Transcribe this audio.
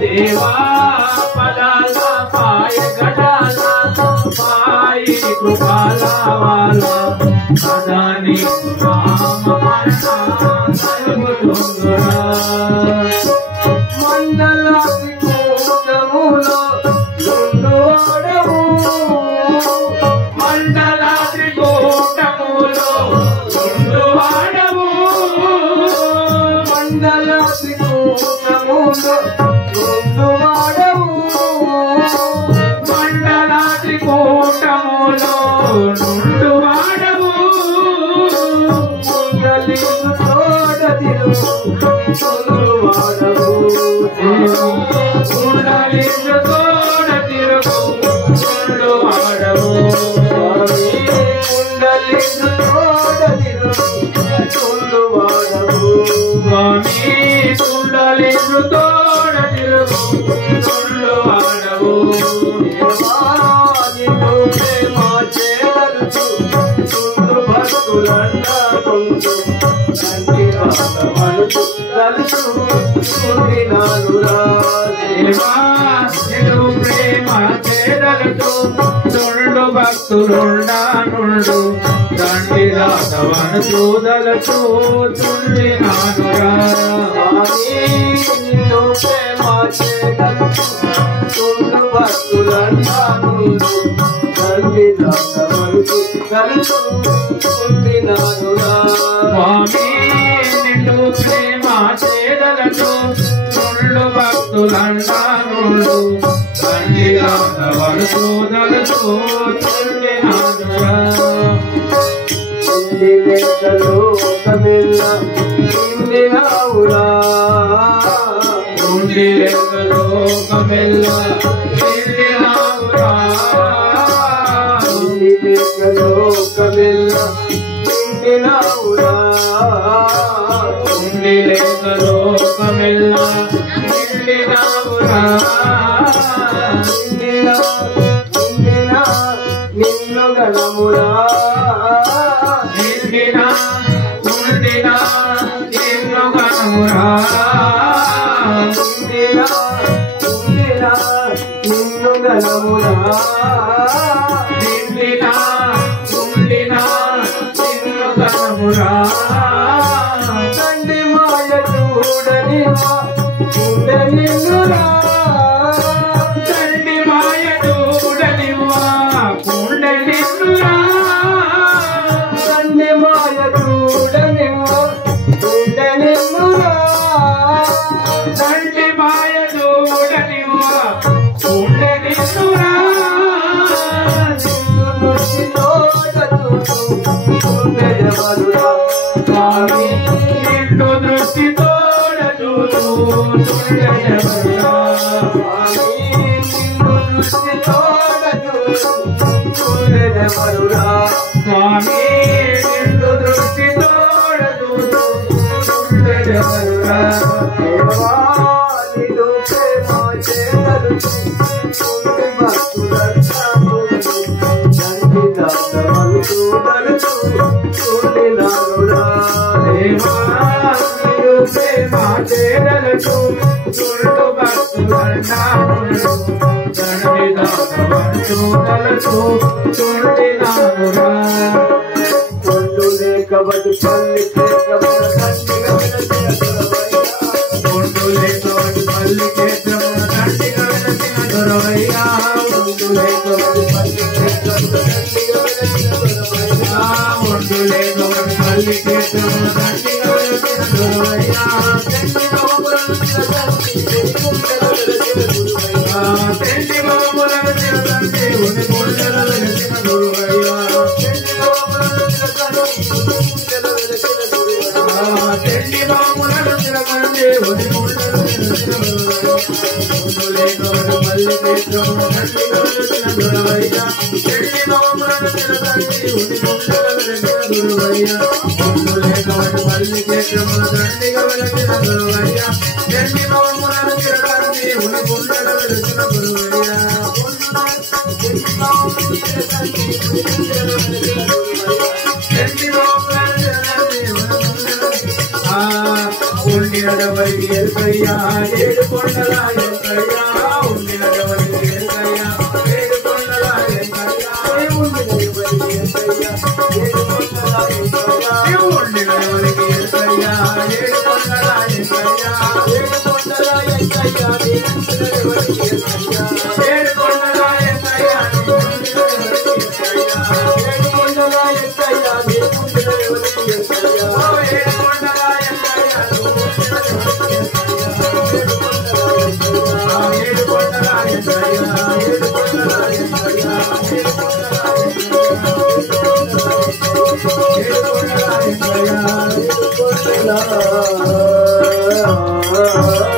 देवा पलाला पाय गडाला पाय कृपाला वाला सदानी राम మండలాది కూటములో నుండు వాడవు మండలాది కూటములో నుండు వాడవు ముందలిందు తోడ తిరుగు నుండు వాడవు ముందలిందు తోడ తిరుగు నుండు వాడవు ముందలిందు తోడ తిరుగు నుండు వాడవు స్వామి కుండలిందు తోడ తిరుగు నుండు వాడవు నిన్ను ప్రేమ చేదలుచు కుండు భక్తులంతా కుండు కంటి రాసమలుచు తలుచు కుండినానురా దేవా నిన్ను ప్రేమ చేదలుచు కుండు భక్తులుండా నుండు కంటి రాసవను చూదలుచు కుండినానురా నిన్ను ప్రేమ చేదలుచు కుండు భక్తులంతా నుండు కంటి రాసవను తలుచు కుండినానురా స్వామి నిన్ను ప్రేమ చేదలచు నుండు భక్తులంతా నుండు కంటి రాసవను చూదలుచు కుండినానురా లోకమెల్ల నిండినావురా లోకమెల్ల నిండినావురా లోకమెల్ల నిండినావురా లోకమెల్ల నిండినావురా నిన్ను గణమురా నిండినా నిన్ను గణమురా నిన్ను గణమురా నిండినా నిన్ను గణమురా తండ్రి మాయ చూడనివా కుండలిన్నురా తండ్రి మాయ చూడనివా కుండలిన్నురా తండ్రి మాయ చూడనివా కుండలిన్నురా తండ్రి మాయ చూడనివా కుండలిన్నురా నిన్ను దృష్టితోడ చూడు కుండెవరురా నిన్ను దృష్టితోడ చూడు కుండెవరురా స్వామి నిన్ను దృష్టితోడ చూడు కుండెవరురా దేవా నిన్ను ప్రేమ చేదలుచు కుండి భక్తులంతా ముందు తండ్రి దాసవను చూదలుచు కుండినానురా దేవా నిన్ను ప్రేమ చేదలుచు కుండు భక్తులంతా ముందు తండ్రి దాసవను చూదలుచు కుండినానురా కొండు లేకబడి పల్లి కేత్రమున దండిగా కొండు లేకబడి పల్లి కేత్రమున దండిగా వెలసిన దొరవయ్యా కొండు లేకబడి పల్లి కేత్రమున దండిగా వెలసిన దొరవయ్యా కొండు లేకబడి పల్లి కేత్రమున దండిగా వెలసిన దొరవయ్యా తెండి బాబులను తిరగండి తెండి బాబులను తిరగండి ఉని గుండెల వెలసిన దొరవయ్యా తెండి బాబులను తిరగండి తెండి బాబులను తిరగండి ఉని గుండెల వెలసిన దొరవయ్యా మల్లి కేత్రమున దండిగా వెలసిన దొరవయ్యా తెండి బాబులను తిరగండి ఉని గుండెల వెలసిన దొరవయ్యా మల్లి కేత్రమున దండిగా వెలసిన దొరవయ్యా తెండి బాబులను తిరగండి ఉని గుండెల వెలసిన దొరవయ్యా ఉండినడవైకి ఎల్కయ్యా ఏడు కొండల ఎల్కయ్యా ఉండినడవైకి ఎల్కయ్యా ఏడు కొండల ఎల్కయ్యా ఉండినడవైకి ఎల్కయ్యా ఏడు కొండల ఎల్కయ్యా ఉండినడవైకి ఎల్కయ్యా ఏడు కొండల ఎల్కయ్యా ఏడు కొండల ఎల్కయ్యా ఉండినడవైకి ఎల్కయ్యా ఏడు కొండల ఎల్కయ్యా ఏడు కొండల ఎల్కయ్యా ఉండినడవైకి ఎల్కయ్యా ఏడు కొండల ఎల్కయ్యా ఆ